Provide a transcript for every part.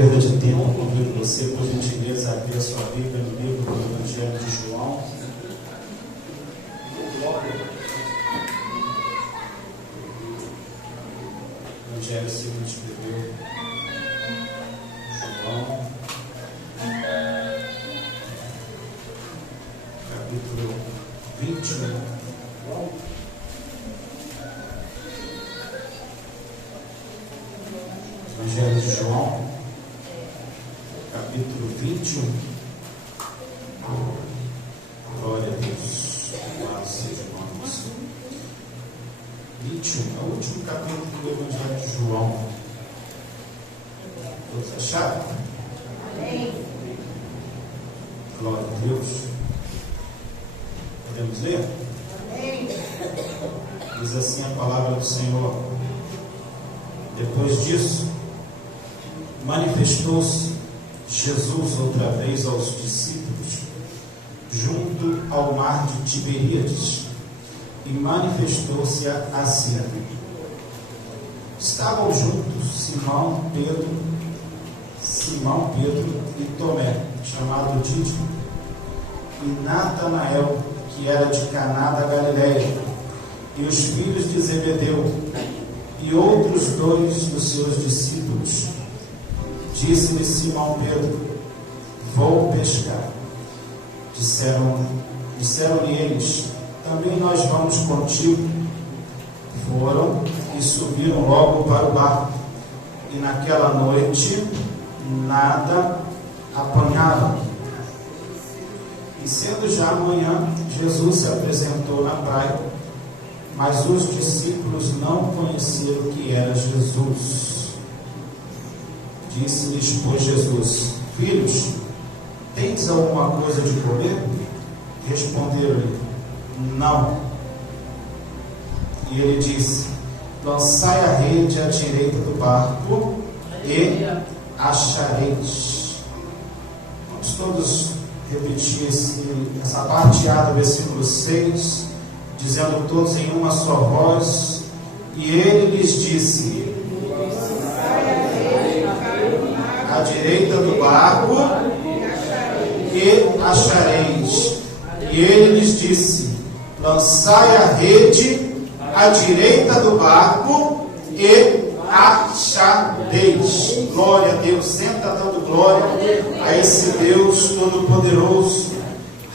perda de tempo, convido você, por gentileza, a abrir a sua Bíblia no livro do Evangelho de João. Evangelho segundo escreveu João, capítulo 21. Evangelho de João, capítulo 21. Glória a Deus. Louvado seja o nome do Senhor. 21, é o último capítulo do Evangelho de João. Todos acharam? Amém. Glória a Deus. Podemos ler? Amém. Diz assim a palavra do Senhor. Depois disso, manifestou-se Jesus outra vez aos discípulos, junto ao mar de Tiberíades, e manifestou-se assim. Estavam juntos Simão Pedro e Tomé, chamado Dídimo, e Natanael, que era de Caná da Galileia, e os filhos de Zebedeu, e outros dois dos seus discípulos. Disse-lhe Simão Pedro: vou pescar. Disseram-lhe eles: também nós vamos contigo. Foram e subiram logo para o barco, e naquela noite nada apanharam. E sendo já amanhã, Jesus se apresentou na praia, mas os discípulos não conheceram que era Jesus. Disse-lhes, pois, Jesus: filhos, tendes alguma coisa de comer? Responderam-lhe: não. E ele disse: lançai a rede à direita do barco e achareis. Vamos todos repetir essa parte A do versículo 6, dizendo todos em uma só voz. E ele lhes disse: à direita do barco e achareis. E ele lhes disse: lançai a rede à direita do barco e achareis. Glória a Deus. Senta dando glória a esse Deus Todo-Poderoso.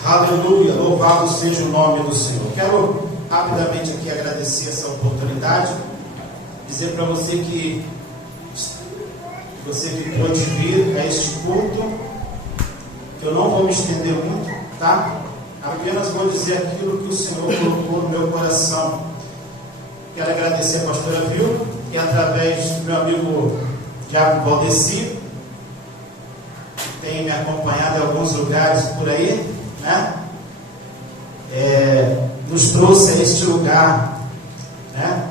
Aleluia. Louvado seja o nome do Senhor. Quero rapidamente aqui agradecer essa oportunidade, dizer para você que pode vir a este culto, que eu não vou me estender muito, tá? Apenas vou dizer aquilo que o Senhor colocou no meu coração. Quero agradecer a pastora Vil, que através do meu amigo Diago Valdeci, que tem me acompanhado em alguns lugares por aí, né? Nos trouxe a este lugar, né?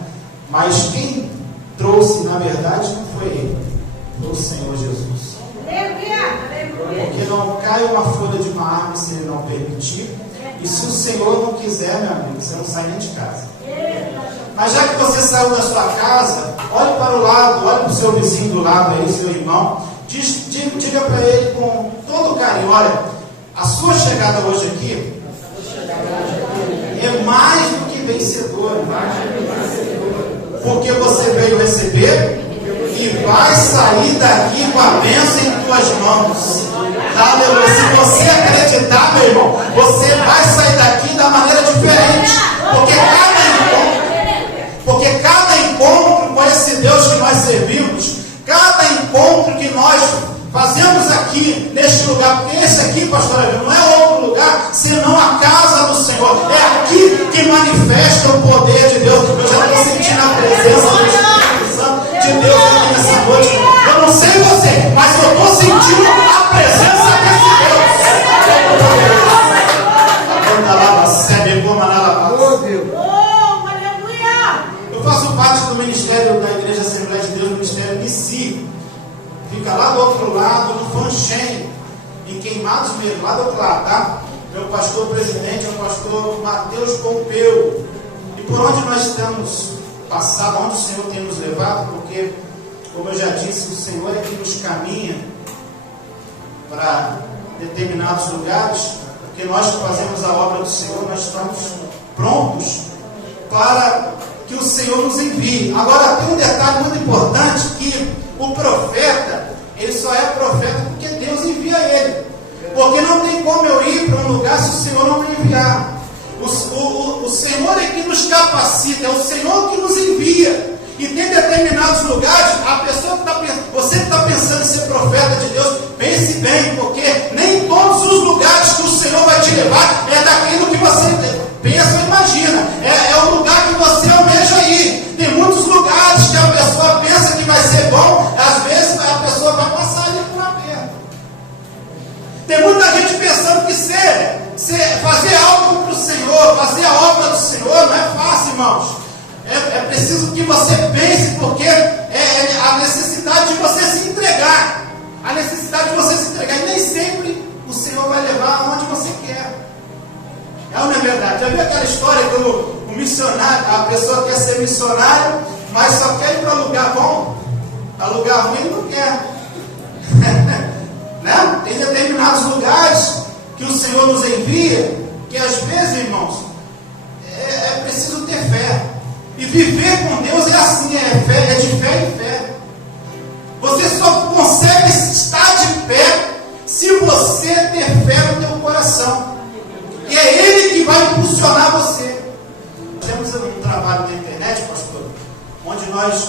Mas quem trouxe, na verdade, não foi ele, foi o Senhor Jesus. Porque não cai uma folha de uma árvore se ele não permitir, e se o Senhor não quiser, meu amigo, você não sai nem de casa. Mas já que você saiu da sua casa, olhe para o lado, olhe para o seu vizinho do lado aí, seu irmão, diga para ele com todo carinho: olha, a sua chegada hoje aqui é mais do que vencedora, porque você veio receber e vai sair daqui com a bênção em tuas mãos. Aleluia. Se você acreditar, meu irmão, você vai sair daqui da maneira diferente, porque cada encontro com esse Deus que nós servimos, cada encontro que nós fazemos aqui neste lugar, porque esse aqui, pastor, não é outro lugar senão a casa do Senhor. É aqui que manifesta o poder de Deus. Eu já estou sentindo a presença do Espírito Santo de Deus aqui nessa noite. Eu não sei você, mas eu estou sentindo a presença desse Deus. Eu faço parte do ministério da Igreja Assembleia de Deus, do ministério MISI. Fica lá do outro lado, no Fanchen, em Queimados mesmo, lá do outro lado, tá? Meu pastor presidente é o pastor Mateus Pompeu. E por onde nós estamos passado, onde o Senhor tem nos levado, porque Como eu já disse, o Senhor é que nos caminha para determinados lugares, porque nós que fazemos a obra do Senhor, nós estamos prontos para que o Senhor nos envie. Agora, tem um detalhe muito importante, que o profeta, ele só é profeta porque Deus envia ele. Porque não tem como eu ir para um lugar se o Senhor não me enviar. O Senhor é que nos capacita, é o Senhor que nos envia. E tem determinados lugares, a pessoa que está pensando, você que está pensando em ser profeta de Deus, pense bem, porque nem todos os lugares que o Senhor vai te levar é daquilo que você pensa ou imagina. É o lugar que você almeja ir. Tem muitos lugares que a pessoa pensa que vai ser bom, às vezes a pessoa vai passar ali por aperto. Tem muita gente pensando que fazer algo para o Senhor, fazer a obra do Senhor não é fácil, irmãos. É preciso que você pense, porque é a necessidade de você se entregar. A necessidade de você se entregar. E nem sempre o Senhor vai levar aonde você quer. É ou não é verdade? Já viu aquela história do missionário, a pessoa quer ser missionário, mas só quer ir para lugar bom? Para lugar ruim não quer. Né? Tem determinados lugares que o Senhor nos envia, que às vezes, irmãos, é preciso ter fé. E viver com Deus é assim, é de fé em fé. Você só consegue estar de pé se você ter fé no teu coração. E é Ele que vai impulsionar você. Temos um trabalho na internet, pastor, onde nós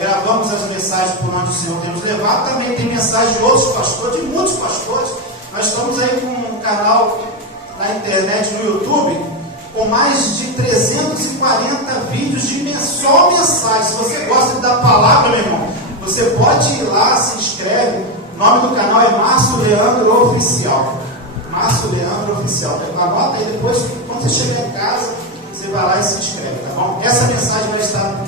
gravamos as mensagens por onde o Senhor tem nos levado. Também tem mensagens de outros pastores, de muitos pastores. Nós estamos aí com um canal na internet, no YouTube, com mais de 340 vídeos de só mensagem. Se você gosta da palavra, meu irmão, você pode ir lá, se inscreve. O nome do canal é Márcio Leandro Oficial. Márcio Leandro Oficial. Anota aí depois, quando você chegar em casa, você vai lá e se inscreve, tá bom? Essa mensagem vai estar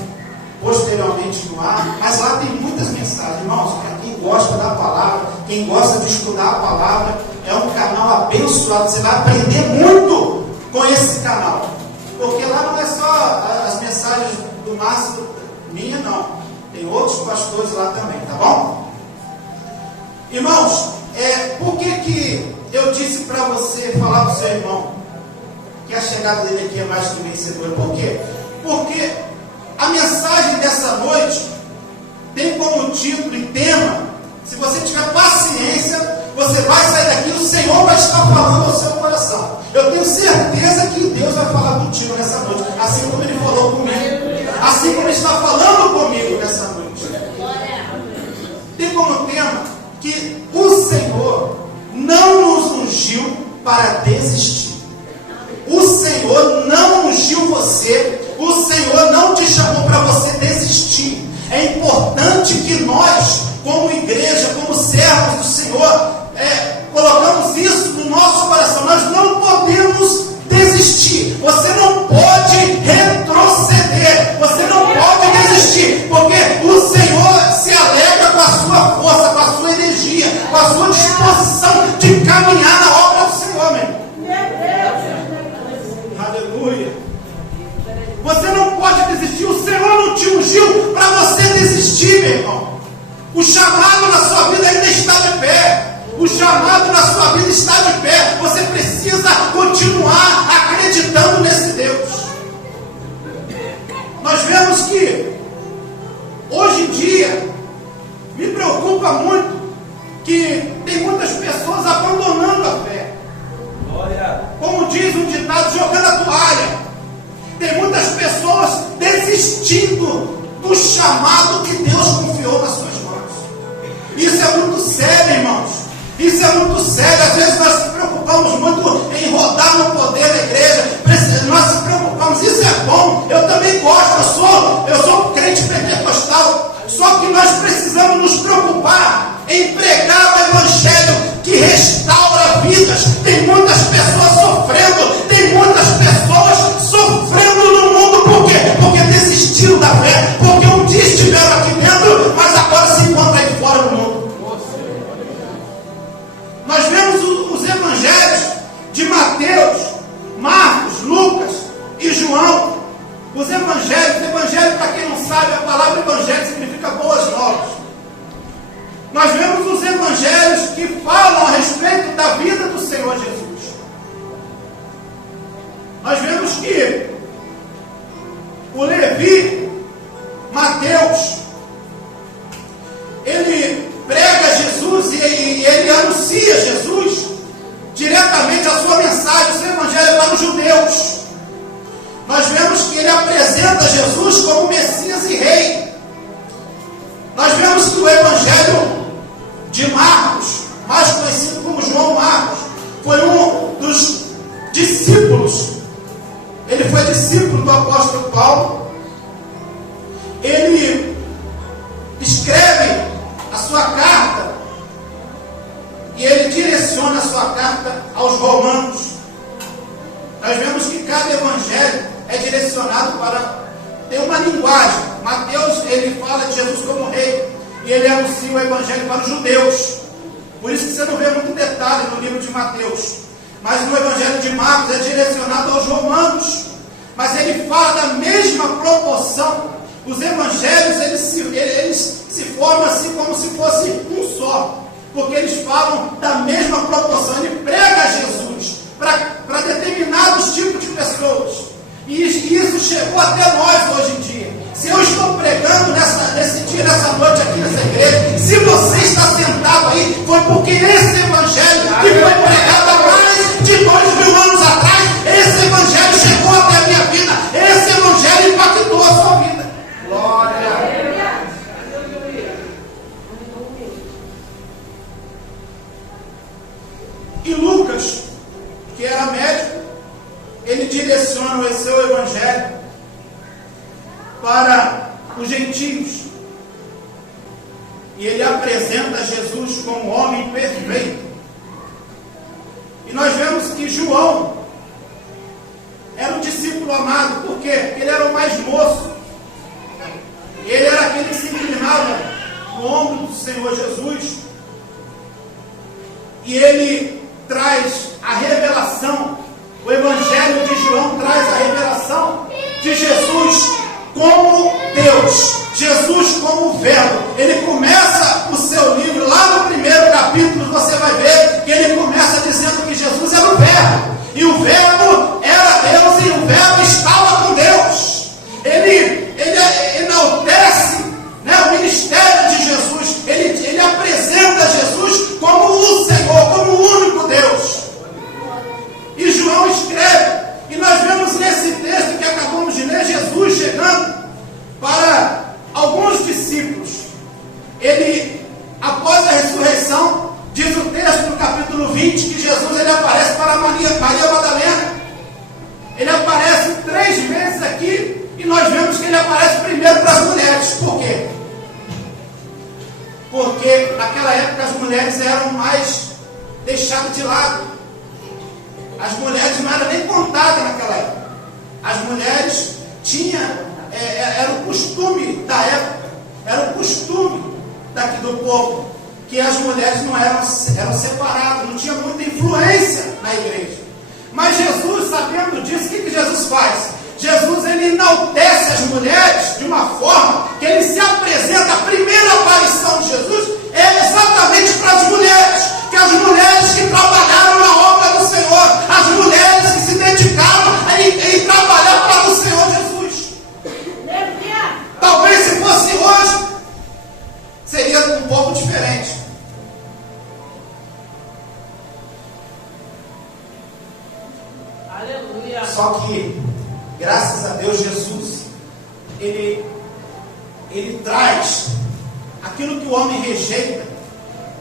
posteriormente no ar, mas lá tem muitas mensagens, irmãos. Para quem gosta da palavra, quem gosta de estudar a palavra, é um canal abençoado. Você vai aprender muito com esse canal, porque lá não é só as mensagens do Márcio, minha não, tem outros pastores lá também, tá bom? Irmãos, por que eu disse para você falar para o seu irmão que a chegada dele aqui é mais que vencedora? Por quê? Porque a mensagem dessa noite tem como título e tema, se você tiver paciência, você vai sair daqui e o Senhor vai estar falando ao seu coração. Eu tenho certeza que Deus vai falar contigo nessa noite, assim como Ele falou comigo, assim como Ele está falando comigo nessa noite. Tem como tema que o Senhor não nos ungiu para desistir. O Senhor não ungiu você, o Senhor não te chamou para você desistir. É importante que nós, como igreja, como servos do Senhor, colocamos isso no nosso coração. Nós não podemos desistir. Você não pode retroceder. Você não pode desistir, porque o Senhor se alegra com a sua força, com a sua energia, com a sua disposição de caminhar na obra do Senhor, meu irmão. Aleluia. Você não pode desistir. O Senhor não te ungiu para você desistir, meu irmão. O chamado na sua vida ainda está de pé. O chamado na sua vida está de pé. Você precisa continuar acreditando nesse Deus. Nós vemos que hoje em dia me preocupa muito que tem muitas pessoas abandonando a fé. Como diz um ditado, jogando a toalha. Tem muitas pessoas desistindo do chamado que Deus confiou nas suas mãos. Isso é muito sério, irmãos. Isso é muito sério. Às vezes nós se preocupamos muito em rodar no poder da igreja. Nós se preocupamos, isso é bom. Eu também gosto, eu sou crente pentecostal. Só que nós precisamos nos preocupar em pregar o evangelho que restaura vidas. Tem muitas pessoas sofrendo, tem muitas pessoas sofrendo no mundo. Por quê? Porque desistiram da fé, porque um dia estiveram aqui dentro, mas agora se encontram aí fora do mundo. Nós vemos os evangelhos de Mateus, Marcos, Lucas e João. Os evangelhos, evangelho, para quem não sabe, a palavra evangelho significa boas novas. ele prega Jesus e ele anuncia Jesus diretamente a sua mensagem. O seu evangelho é para os judeus. Nós vemos que ele apresenta Jesus como Messias e Rei. Nós vemos que o evangelho de Marcos, mais conhecido como João Marcos, foi um dos discípulos. Ele foi discípulo do apóstolo Paulo. Ele escreve a sua carta e ele direciona a sua carta aos romanos. Nós vemos que cada evangelho é direcionado para ter uma linguagem. Mateus, ele fala de Jesus como rei e ele anuncia o evangelho para os judeus. Por isso que você não vê muito detalhe no livro de Mateus. Mas no evangelho de Marcos é direcionado aos romanos. Mas ele fala da mesma proporção. Os evangelhos, eles se formam assim como se fosse um só. Porque eles falam da mesma proporção. Ele prega Jesus para determinados tipos de pessoas. E isso chegou até nós hoje em dia. Se eu estou pregando nesse dia, nessa noite aqui nessa igreja, se você está sentado aí, foi porque esse evangelho que foi pregado há mais de 2000 anos atrás, esse evangelho chegou até a minha vida, esse evangelho impactou a sua vida. Glória! E Lucas, que era médico, ele direciona o seu evangelho para os gentios. E ele apresenta Jesus como homem perfeito. E nós vemos que João era um discípulo amado. Por quê? Porque ele era o mais moço. Ele era aquele que se inclinava no ombro do Senhor Jesus. E ele traz a revelação. O Evangelho de João traz a revelação de Jesus como Deus, Jesus como Verbo. Ele começa o seu livro, lá no primeiro capítulo, você vai ver que ele começa dizendo que Jesus era o Verbo, e o Verbo era Deus, e o Verbo estava com Deus. Ele enaltece, né, o ministério de Jesus, ele apresenta Jesus como o Senhor, como o único Deus. E João escreve, e nós vemos nesse texto que acabamos de ler, Jesus chegando para alguns discípulos. Ele, após a ressurreição, diz o texto no capítulo 20, que Jesus ele aparece para Maria Madalena. Ele aparece 3 vezes aqui, e nós vemos que ele aparece primeiro para as mulheres. Por quê? Porque naquela época as mulheres eram mais deixadas de lado. As mulheres não eram nem contadas naquela época. As mulheres tinham, era o costume da época, era o costume daqui do povo, que as mulheres não eram separadas, não tinha muita influência na igreja. Mas Jesus, sabendo disso, o que Jesus faz? Jesus, ele enaltece as mulheres de uma forma que ele se apresenta. A primeira aparição de Jesus é exatamente para as mulheres, que as mulheres que trabalharam na obra do Senhor, as mulheres que se dedicaram em trabalhar para o Senhor Jesus. Talvez se fosse hoje, seria um pouco diferente. Aleluia. Só que, graças a Deus, Jesus, ele traz aquilo que o homem rejeita.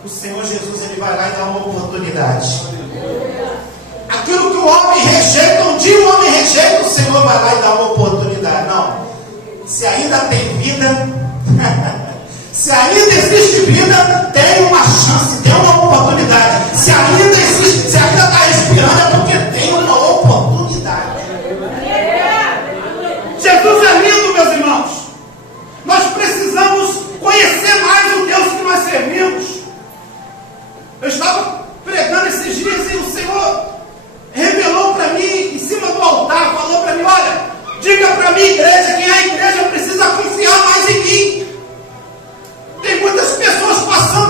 O Senhor Jesus, ele vai lá e dá uma oportunidade. Aquilo que o homem rejeita, um dia o homem rejeita, o Senhor vai lá e dá uma oportunidade. Não, se ainda tem vida, se ainda existe vida, tem uma chance, tem uma oportunidade. Se ainda existe, se ainda está respirando, é porque tem uma oportunidade. Jesus é lindo, meus irmãos. Nós precisamos conhecer mais o Deus que nós servimos. Eu estava pregando esses dias e o Senhor revelou para mim, em cima do altar, falou para mim: olha, diga para mim, igreja, que a igreja precisa confiar mais em mim. Tem muitas pessoas passando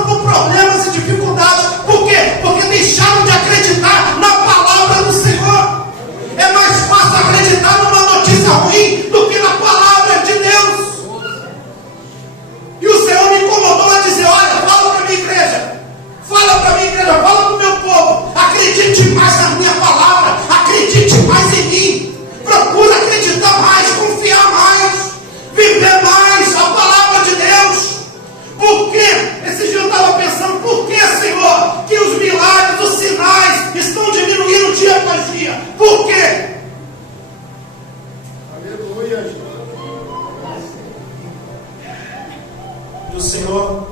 Senhor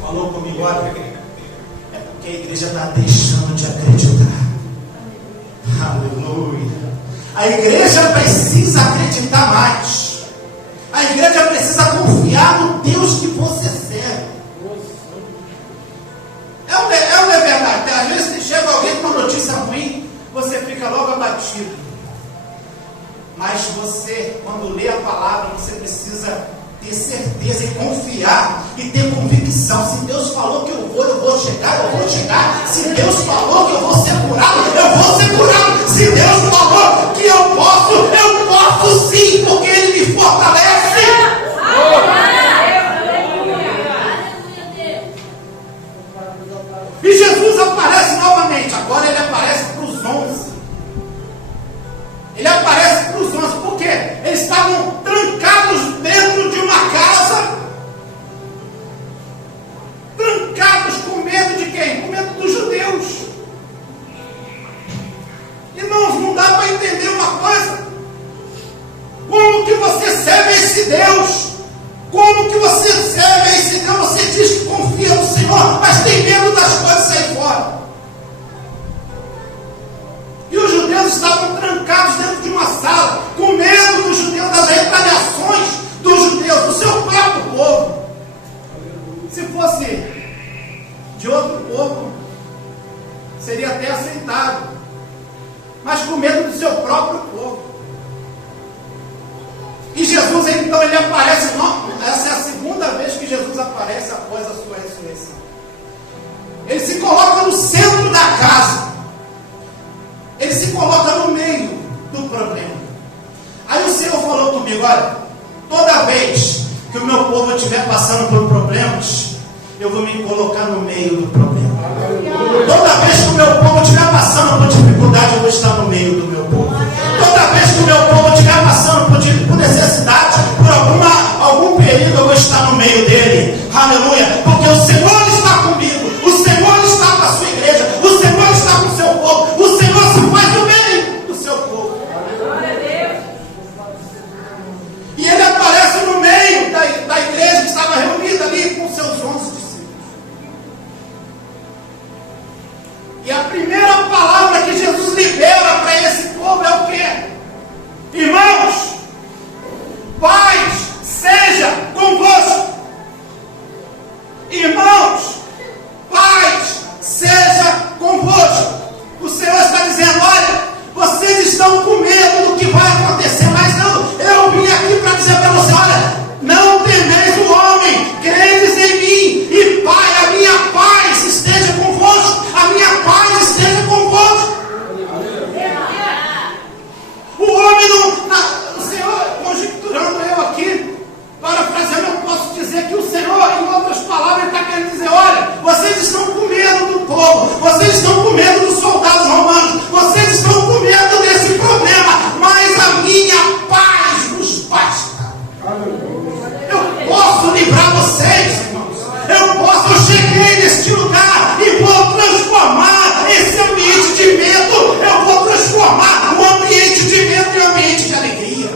falou comigo: olha, é porque a igreja está deixando de acreditar. Aleluia. A igreja precisa acreditar mais. A igreja precisa confiar no Deus que você serve. É ou não é verdade? Às vezes chega alguém com uma notícia ruim, você fica logo abatido. Mas você, quando lê a palavra, você precisa ter certeza e confiar e ter convicção. Se Deus falou que eu vou chegar, eu vou chegar. Se Deus falou que eu vou ser curado, eu vou ser curado. Se Deus falou que eu posso sim, porque Ele me fortalece. E Jesus aparece novamente. Agora Ele aparece para os 11. Ele aparece para os 11. Por quê? Eles estavam trancados dentro de uma casa. Trancados com medo de quem? Com medo dos judeus. Irmãos, não dá para entender uma coisa. Como que você serve esse Deus? Como que você serve esse Deus? Você diz que confia no Senhor, mas tem medo das coisas sair fora. E os judeus estavam trancados dentro de uma sala, com medo dos judeus, das retaliações dos judeus, do seu próprio povo. Se fosse de outro povo, seria até aceitável, mas com medo do seu próprio povo. E Jesus, então, ele aparece. Essa é a segunda vez que Jesus aparece após a sua ressurreição. Ele se coloca no centro da casa. Ele se coloca no meio do problema. Aí o Senhor falou comigo: olha, toda vez que o meu povo estiver passando por problemas, eu vou me colocar no meio do problema. Toda vez que o meu povo estiver passando por dificuldade, eu vou estar no meio do meu povo. Toda vez que o meu povo estiver passando por necessidade, por algum período, eu vou estar no meio dele. Aleluia. Porque o Senhor está comigo. O Senhor está com a sua igreja. O Senhor está com o seu povo. O Senhor se faz no meio do seu povo. E ele aparece no meio da igreja que estava reunida ali com seus 11 discípulos. E a primeira palavra que Jesus libera para esse povo é o quê? Irmãos, paz seja convosco. Irmãos, paz seja convosco. O Senhor está dizendo: olha, vocês estão com medo do que vai acontecer, mas eu vim aqui para dizer para você: olha, não temeis o homem, credes em mim, e Pai, a minha paz esteja convosco, a minha paz esteja convosco. O homem o Senhor, conjecturando eu aqui, parafraseando, eu posso dizer que o Senhor, em outras palavras, está querendo dizer: olha, vocês estão com medo do povo, vocês estão com medo dos soldados romanos, vocês estão com medo desse problema, mas a minha paz nos basta. Eu posso livrar vocês, irmãos. Eu cheguei neste lugar e vou transformar esse ambiente de medo, eu vou transformar o ambiente de medo em um ambiente de alegria.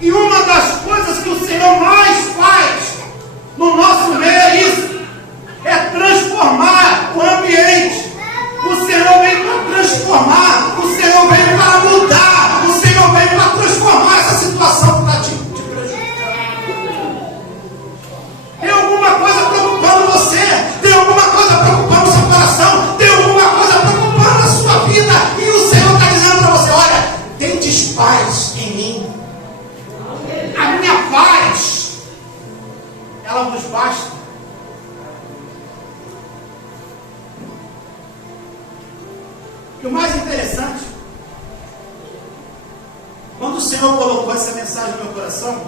E uma das coisas que o Senhor mais faz no nosso meio é isso: é transformar o ambiente. O Senhor vem para transformar, o Senhor vem para mudar, o Senhor vem para transformar essa situação para te prejudicar. Tem alguma coisa preocupando você, tem alguma coisa preocupando o seu coração, tem alguma coisa preocupando a sua vida, e o Senhor está dizendo para você: olha, tendes paz em mim. A minha paz, ela vos basta. E o mais interessante, quando o Senhor colocou essa mensagem no meu coração,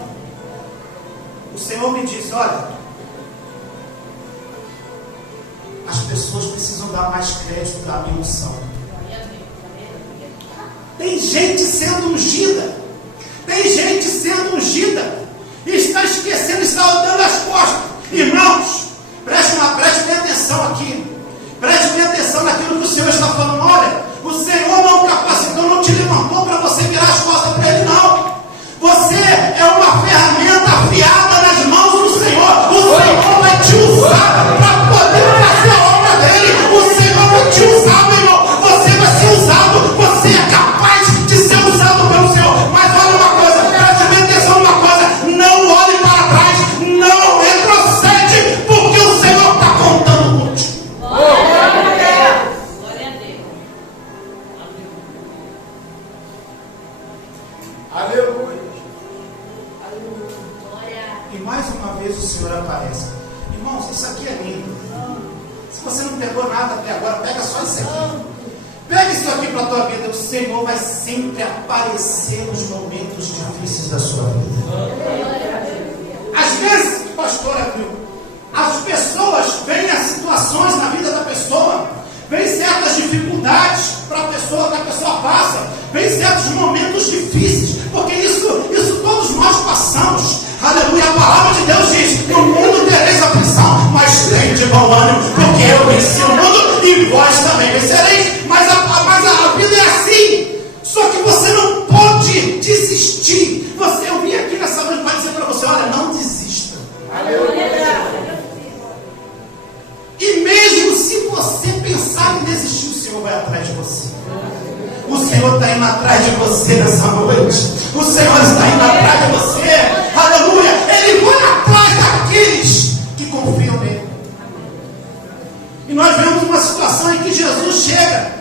o Senhor me disse: olha, as pessoas precisam dar mais crédito à minha unção. Tem gente sendo ungida, tem gente sendo ungida e está esquecendo, está dando as costas. Irmãos, preste bem atenção aqui. Preste bem atenção naquilo que o Senhor está falando. Olha, o Senhor não capacitou, não te levantou para você virar as costas para Ele, não. Aleluia. E mais uma vez o Senhor aparece. Irmãos, isso aqui é lindo. Se você não pegou nada até agora, pega só isso aqui. Pega isso aqui para a tua vida. O Senhor vai sempre aparecer nos momentos difíceis da sua vida. Às vezes, pastora, as pessoas veem as situações na vida da pessoa, vem certas dificuldades para a pessoa, que a pessoa passa, vem certos momentos difíceis, porque isso todos nós passamos. Aleluia, a palavra de Deus diz: no mundo tereis aflição, mas tem de bom ânimo, porque eu venci o mundo e vós também vencereis. Mas a vida é assim. Só que você não pode desistir. Eu vim aqui nessa noite para dizer para você: olha, não desista. Aleluia. E mesmo se você pensar em desistir, o Senhor vai atrás de você. O Senhor está indo atrás de você nessa noite. O Senhor está indo atrás de você. Aleluia. Ele vai atrás daqueles que confiam nele. E nós vemos uma situação em que Jesus chega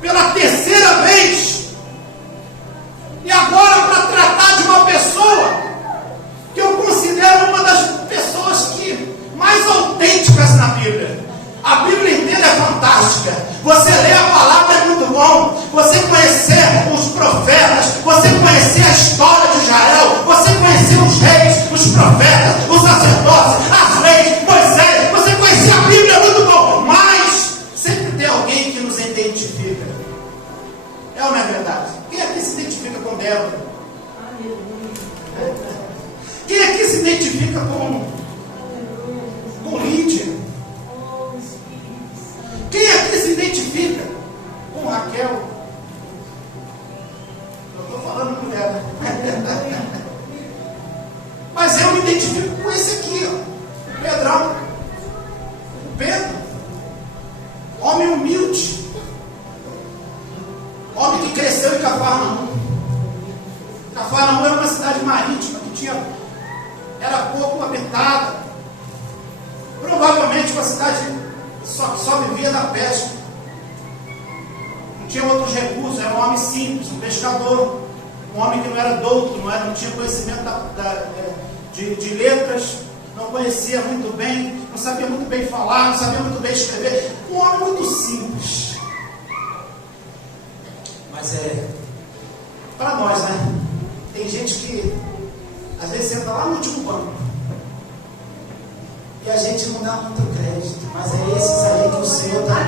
pela terceira vez. E agora para tratar de uma pessoa que eu considero uma das pessoas que mais autênticas na Bíblia. A Bíblia inteira é fantástica. Você lê a palavra, é muito bom. Você conhecer os profetas, você conhecer a história de Israel, você conhecer os reis, os profetas, os sacerdotes, as leis, Moisés, você conhecer a Bíblia, é muito bom. Mas sempre tem alguém que nos identifica. É ou não é verdade? Quem aqui se identifica com Débora? Quem aqui se identifica com Lídia? Quem aqui se identifica com Raquel? Eu estou falando mulher, né? Mas eu me identifico com esse aqui, ó, o Pedrão. O Pedro, homem humilde, homem que cresceu em Cafarnaum. Cafarnaum era uma cidade marítima que era pouco habitada. Provavelmente uma cidade só vivia da pesca. Não tinha outros recursos, era um homem simples, um pescador, um homem que não era douto, não tinha conhecimento de letras, não conhecia muito bem, não sabia muito bem falar, não sabia muito bem escrever. Um homem muito simples. Mas para nós, né? Tem gente que às vezes senta lá no último banco e a gente não dá muito crédito, mas é esses aí que o Senhor está.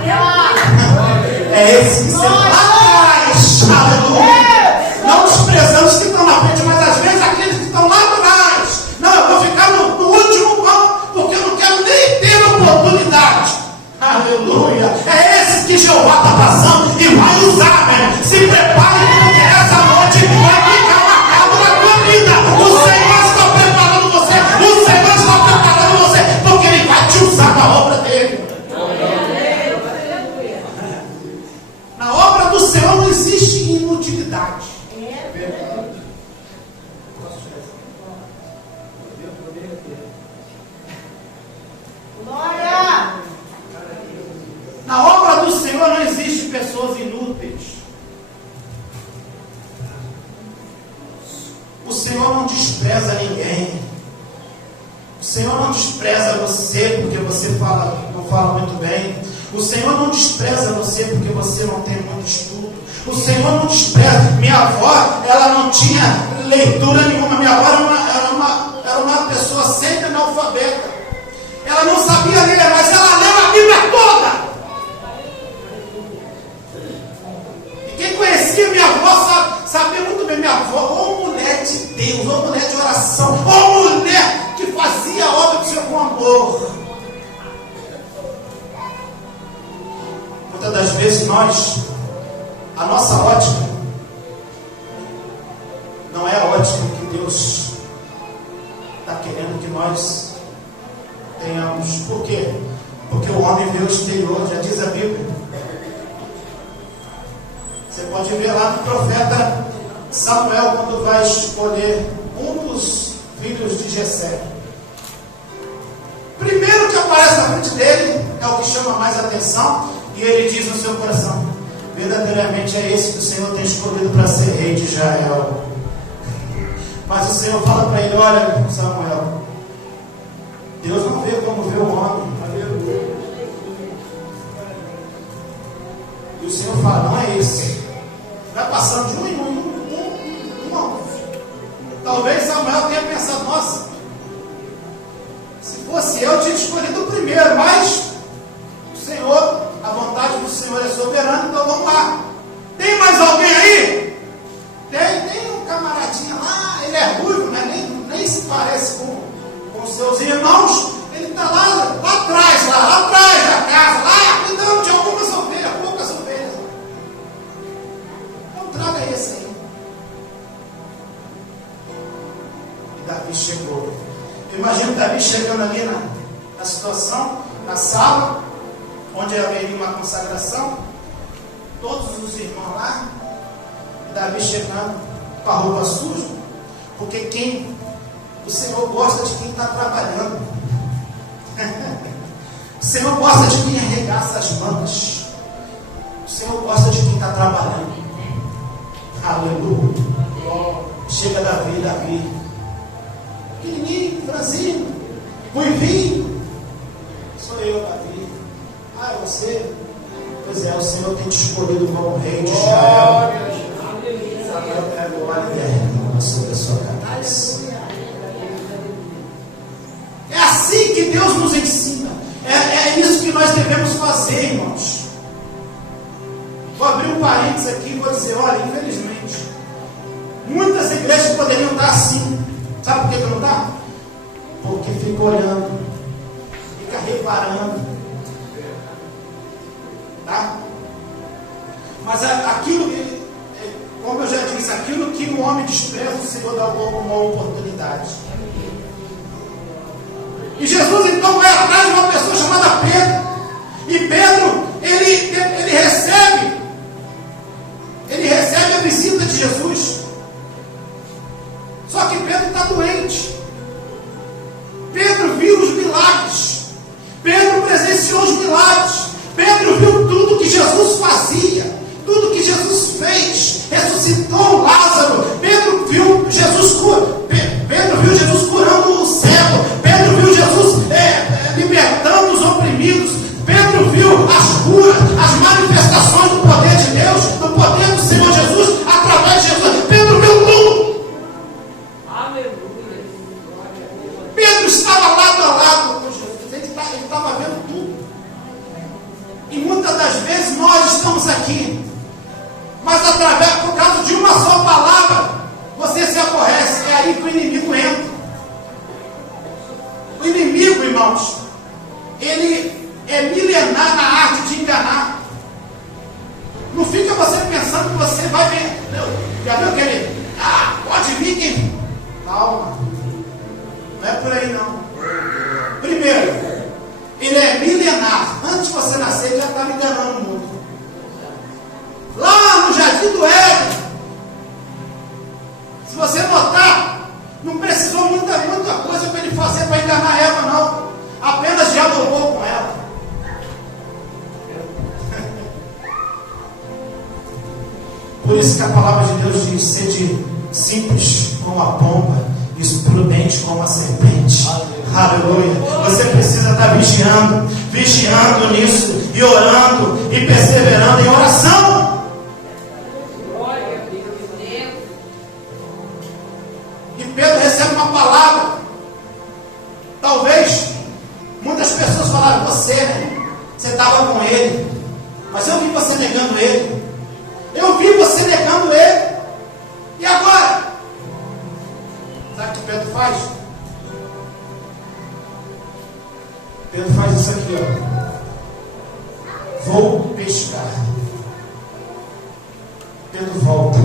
É esses que sentam lá atrás. Aleluia. Não desprezando os que estão na frente, mas às vezes aqueles que estão lá atrás. Não, eu vou ficar no último banco, porque eu não quero nem ter oportunidade. Aleluia. É esse que Jeová está passando e vai usar, né? Se prepare, porque essa noite vai ficar marcado na tua vida. O Senhor está preparando você. O Senhor está preparando você, porque Ele vai te usar na obra dele. Na obra do Senhor não existe inutilidade. Glória! Na obra do Senhor não existe pessoas inúteis. O Senhor não despreza ninguém. O Senhor não despreza você porque você não fala muito bem. O Senhor não despreza você porque você não tem muito estudo. O Senhor não despreza. Minha avó, ela não tinha leitura nenhuma. Minha avó era uma pessoa sempre analfabeta. Ela não sabia ler, mas ela leu a Bíblia toda. E quem conhecia minha avó sabia muito bem. Minha avó, ou mulher de Deus, ou mulher de oração, ou mulher que fazia a obra do Senhor com amor. Muitas das vezes a nossa ótica não é a ótica que Deus está querendo que nós tenhamos. Por quê? Porque o homem vê o exterior, já diz a Bíblia. Você pode ver lá no profeta Samuel, quando vai escolher um dos filhos de Jessé. Primeiro que aparece na frente dele é o que chama mais atenção, e ele diz no seu coração: verdadeiramente é esse que o Senhor tem escolhido para ser rei de Israel. o Senhor fala para ele: olha, Samuel, Deus não vê como vê o homem. E o Senhor fala: não é esse. Vai passando de um em um. Talvez Samuel tenha pensado: nossa, se fosse eu tinha escolhido o primeiro, mas o Senhor, a vontade do Senhor é soberana, então vamos lá. Tem mais alguém aí? Tem um camaradinha lá, ele é ruivo, né? nem se parece com seus irmãos. Ele está lá atrás da casa, lá cuidando de algumas ovelhas, poucas ovelhas. Então traga esse aí. E Davi chegou. Eu imagino Davi chegando ali na situação, na sala, onde haveria uma consagração, todos os irmãos lá, Davi chegando com a roupa suja, porque o Senhor gosta de quem está trabalhando. O Senhor gosta de quem arregaça as mangas. O Senhor gosta de quem está trabalhando. Aleluia. Chega Davi, pequenininho, franzinho, ruivinho. Sou eu, Davi. Ah, é você? Pois é, o Senhor tem te escolhido como rei de Israel. Samuel pega o óleo e derrama sobre a sua cabeça. É assim que Deus nos ensina. É isso que nós devemos fazer, irmãos. Vou abrir um parênteses aqui e vou dizer: olha, infelizmente, muitas igrejas poderiam estar assim. Sabe por que não está? Porque fica olhando, fica reparando. Tá? Mas aquilo que, como eu já disse, aquilo que o homem despreza, o Senhor dá uma oportunidade. E Jesus então vai atrás de uma pessoa chamada Pedro. E Pedro, ele recebe a visita de Jesus. Só que Pedro está doente. Pedro viu os milagres. Pedro presenciou os milagres. Pedro viu tudo que Jesus fazia, tudo que Jesus fez. Ressuscitou Lázaro. Pedro viu Jesus curando o cego. Pedro viu Jesus libertando os oprimidos. Pedro viu as curas, as manifestações do poder de Deus, do poder do Senhor Jesus, através de Jesus. Pedro viu tudo. Pedro estava lado a lado com Jesus. Ele estava vendo tudo. E muitas das vezes nós estamos aqui, mas por causa de uma só palavra, você se aborrece. É aí que o inimigo entra. O inimigo, irmãos, ele é milenar na arte de enganar. Não fica você pensando que você vai ver. Já viu aquele? Pode vir quem? Calma. Não é por aí não. Primeiro, ele é milenar. Antes de você nascer, ele já estava enganando o mundo. Lá no Jardim do Éden, se você notar, não precisou muita coisa para ele fazer para enganar Eva, não. Apenas dialogou com ela. Por isso que a palavra de Deus diz: sede simples como a pomba e prudente como a serpente. Aleluia. Você precisa estar vigiando nisso, e orando, e perseverando em oração. E Pedro recebe uma palavra. Talvez muitas pessoas falaram: você estava com ele, mas eu vi você negando ele. Eu vi você negando ele. E agora? Sabe o que Pedro faz? Pedro faz isso aqui, ó. Vou pescar. Pedro volta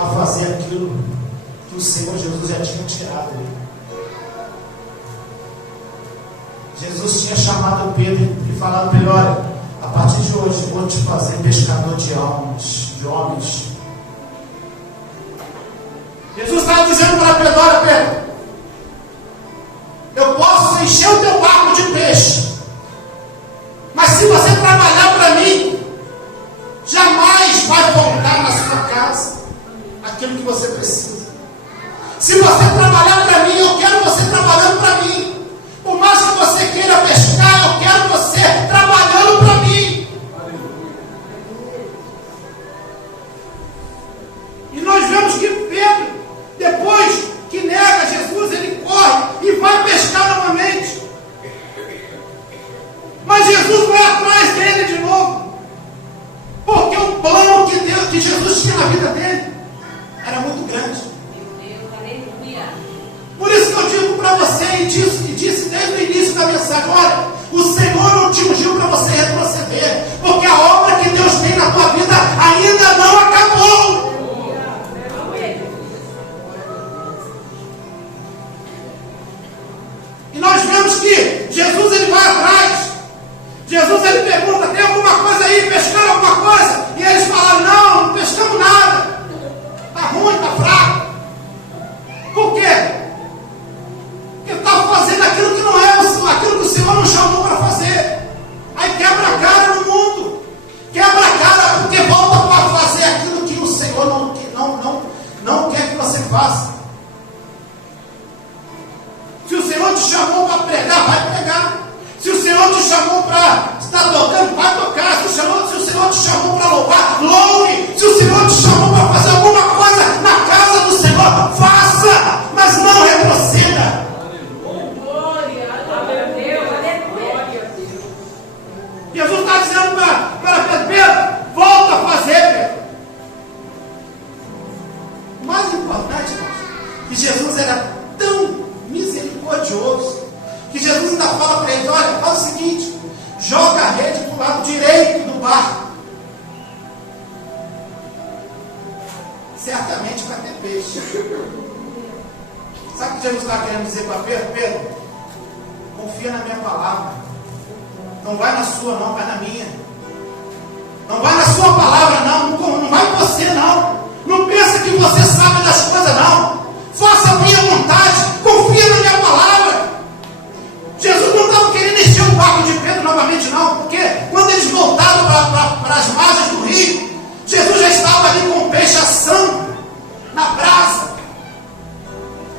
a fazer aquilo que o Senhor Jesus já tinha tirado dele. Jesus tinha chamado Pedro e falado para ele: olha, a partir de hoje vou te fazer pescador de almas, de homens. Jesus estava dizendo para Pedro: olha, Pedro, eu posso encher o teu barco de peixe, mas se você trabalhar para mim, jamais vai voltar na sua casa aquilo que você precisa. Se você trabalhar para mim, eu quero você trabalhando para mim. Por mais que você queira pescar, eu quero você trabalhando para mim. E nós vemos que Pedro, depois que nega Jesus, ele corre e vai pescar novamente. Mas Jesus vai atrás dele de novo. Porque o plano que Jesus tinha na vida dele era muito grande. Por isso que eu digo para você, e disse desde o início da mensagem: olha, o Senhor não te ungiu para você retroceder, porque a obra que Deus tem na tua vida ainda não acabou. E nós vemos que Jesus, ele vai atrás. Jesus, ele pergunta: tem alguma coisa aí? Pescaram alguma coisa? E eles falaram: não pescamos nada. Está ruim, está fraco. Por quê? Porque estava fazendo aquilo que não é aquilo que o Senhor nos chamou para fazer. Aí quebra a cara no mundo. Quebra a cara porque volta para fazer aquilo que o Senhor não quer que você faça. Se o Senhor te chamou para pregar, vai pregar. Se o Senhor te chamou para estar tocando, vai tocar. Se o Senhor te chamou para louvar, louve. Se o Senhor te chamou para fazer alguma coisa na casa do Senhor, faça, mas não retroceda. Jesus está dizendo para Pedro: volta a fazer, Pedro. O mais importante, irmãos, que Jesus era tão misericordioso, que Jesus ainda fala para ele: olha, faz o seguinte, joga a rede para o lado direito do barco. Certamente vai ter peixe. Sabe o que Jesus está querendo dizer para Pedro? Pedro, confia na minha palavra. Não vai na sua, não, vai na minha. Não vai na sua palavra, não vai em você, não. Não pensa que você sabe das coisas, não. Faça a minha vontade, confia na minha palavra. Jesus não estava querendo encher o barco de Pedro novamente, não, porque quando eles voltaram para as margens do rio, Jesus já estava ali com o peixe assando na brasa.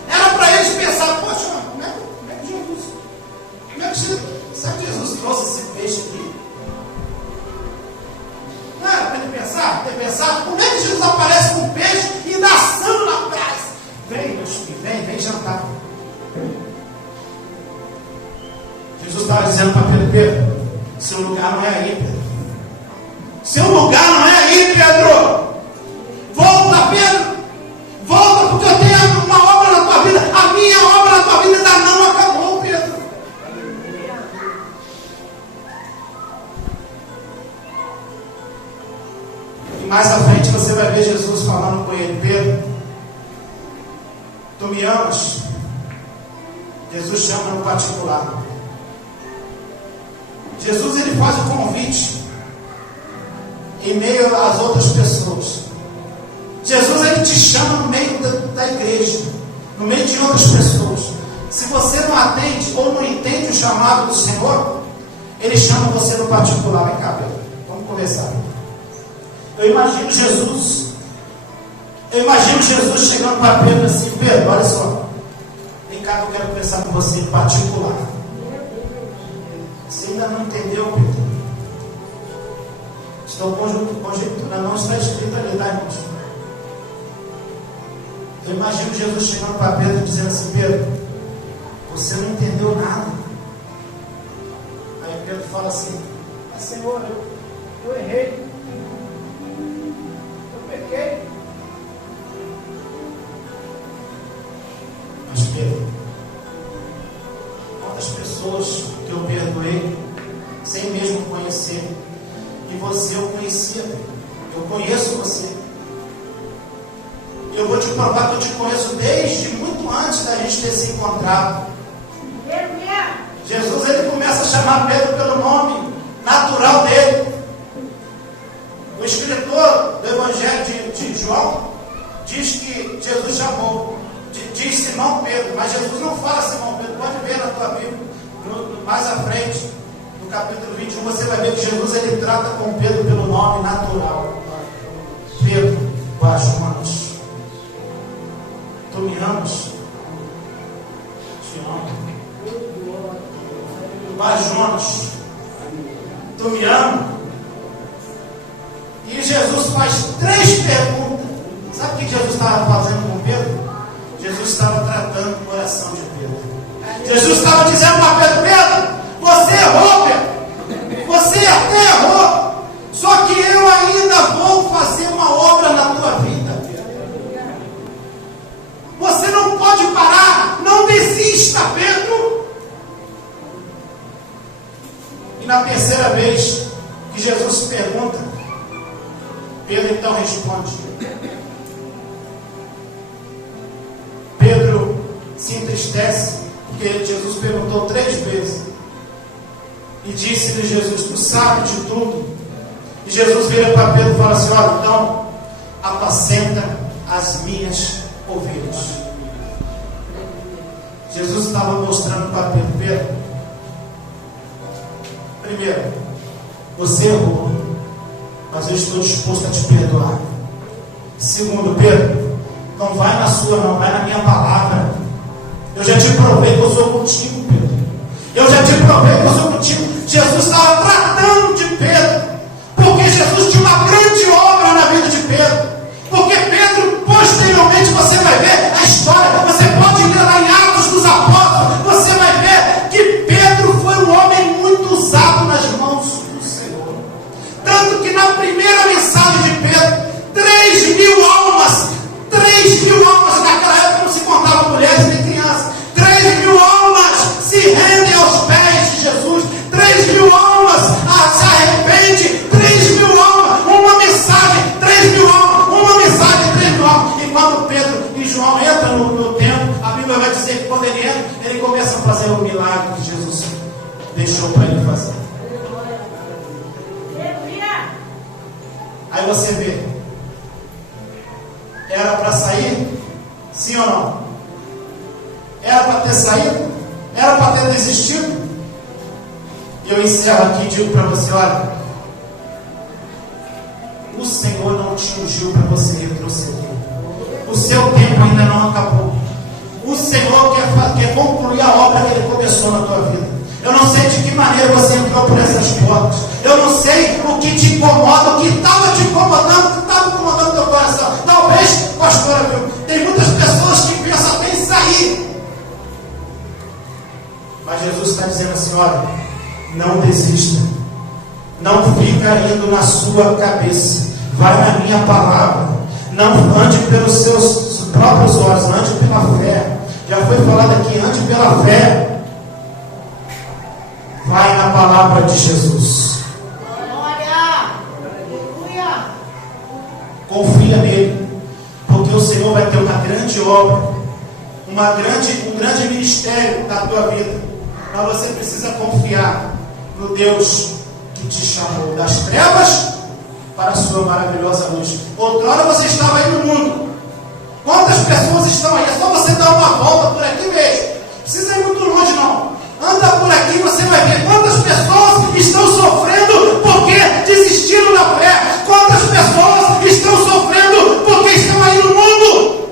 Era para eles pensar: poxa, como é que Jesus trouxe esse peixe aqui? Não era para ele pensar, ter pensado: como é que Jesus aparece com o peixe e ainda assando na brasa? Vem, meus filhos, vem jantar. Jesus estava dizendo para Pedro: Pedro, seu lugar não é aí, Pedro. Seu lugar não é aí, Pedro. Volta, Pedro. Volta, porque eu tenho uma obra na tua vida. A minha obra na tua vida ainda não acabou, Pedro. E mais à frente você vai ver Jesus falando com ele: Pedro, tu me amas? Jesus chama no particular. Jesus, ele faz o convite em meio às outras pessoas. Jesus, ele te chama no meio da igreja, no meio de outras pessoas. Se você não atende ou não entende o chamado do Senhor, ele chama você no particular. Vem cá, Pedro, vamos conversar. Eu imagino Jesus chegando para Pedro assim: Pedro, olha só, vem cá que eu quero conversar com você em particular. Você ainda não entendeu, Pedro? Estou conjecturando, não está escrito ali, tá, irmãos? Eu imagino Jesus chegando para Pedro e dizendo assim: Pedro, você não entendeu nada. Aí Pedro fala assim: Senhor, eu errei, eu pequei. Mas Pedro, quantas pessoas que eu perdoei sem mesmo conhecer, e você eu conhecia, eu conheço você. Eu vou te provar que eu te conheço desde muito antes da gente ter se encontrado. Jesus, ele começa a chamar Pedro pelo nome natural dele. O escritor do Evangelho de João diz que Jesus chamou, diz Simão Pedro, mas Jesus não fala Simão Pedro. Pode ver na tua Bíblia, mais à frente, no capítulo 21, você vai ver que Jesus, ele trata com Pedro pelo nome natural. Pedro, baixo manso. Tu me amas? Te amo. Pai Jonas, tu me amas? E Jesus faz 3 perguntas. Sabe o que Jesus estava fazendo com Pedro? Jesus estava tratando o coração de Pedro. Jesus estava dizendo para Pedro: Pedro, você errou, Pedro. Você até errou. Só que eu ainda vou fazer uma obra na tua vida. Você não pode parar. Não desista, Pedro. E na terceira vez que Jesus pergunta, Pedro então responde. Pedro se entristece, porque Jesus perguntou 3 vezes. E disse-lhe Jesus: tu sabes de tudo. E Jesus vira para Pedro e fala assim: olha, então, apacenta as minhas ovelhas. Jesus estava mostrando para Pedro: Pedro, primeiro, você errou, mas eu estou disposto a te perdoar. Segundo, Pedro, não vai na sua, não vai na minha palavra. Eu já te provei que eu sou contigo, Pedro. Eu já te provei que eu sou contigo. Jesus estava tratando de Pedro, porque Jesus tinha uma grande obra na vida de Pedro. Porque Pedro, posteriormente, você vai ver a história. Você pode ler lá em Atos dos Apóstolos. Você vai ver que Pedro foi um homem muito usado nas mãos do Senhor. Tanto que na primeira mensagem de Pedro, 3.000 almas, 3.000 almas, naquela época não se contava mulheres nem crianças, 3.000 almas se rendem aos pés de Jesus, 3.000 almas se arrependem, 3.000 almas, uma mensagem, 3.000 almas, uma mensagem, 3.000 almas. E quando Pedro e João entram no templo, a Bíblia vai dizer que quando ele entra, ele começa a fazer o milagre que Jesus deixou para ele fazer. Aí você vê, era para sair? Sim ou não? Era para ter saído? Era para ter desistido? E eu encerro aqui e digo para você: olha, o Senhor não te ungiu para você retroceder. O seu tempo ainda não acabou. O Senhor quer concluir a obra que Ele começou na tua vida. Eu não sei de que maneira você entrou por essas portas. Eu não sei o que te incomoda, o que estava te incomodando, o que estava incomodando o teu coração. Talvez, pastora, tem muitas pessoas que pensam até em sair. Mas Jesus está dizendo assim: olha, não desista. Não fica indo na sua cabeça. Vai na minha palavra. Não ande pelos seus próprios olhos, ande pela fé. Já foi falado aqui, ande pela fé. Vai na palavra de Jesus. Confia nele, porque o Senhor vai ter uma grande obra, um grande ministério na tua vida. Mas você precisa confiar no Deus que te chamou das trevas para a sua maravilhosa luz. Outrora você estava aí no mundo. Quantas pessoas estão aí? É só você dar uma volta por aqui mesmo. Não precisa ir muito longe não. Anda por aqui, você vai ver quantas pessoas estão sofrendo porque desistiram da fé. Quantas pessoas estão sofrendo porque estão aí no mundo.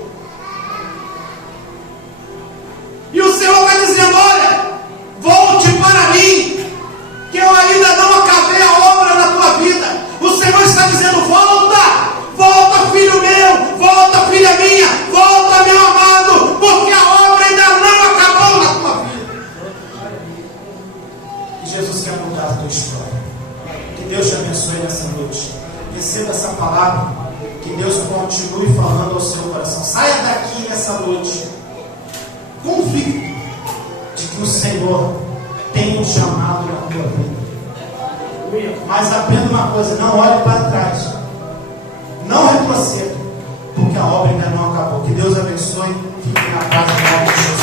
E o Senhor vai dizendo: olha, volte para mim, que eu ainda não acabei a obra na tua vida. O Senhor está dizendo: volta, volta, filho meu, volta, filha minha, volta, meu amado, porque a obra ainda não acabou na tua vida. Jesus quer mudar a tua história. Que Deus te abençoe nessa noite. Receba essa palavra. Que Deus continue falando ao seu coração. Saia daqui nessa noite convicto de que o Senhor tem um chamado na tua vida. Mas aprenda uma coisa: não olhe para trás. Não retroceda, porque a obra ainda não acabou. Que Deus abençoe. Fique na paz do nome de Jesus.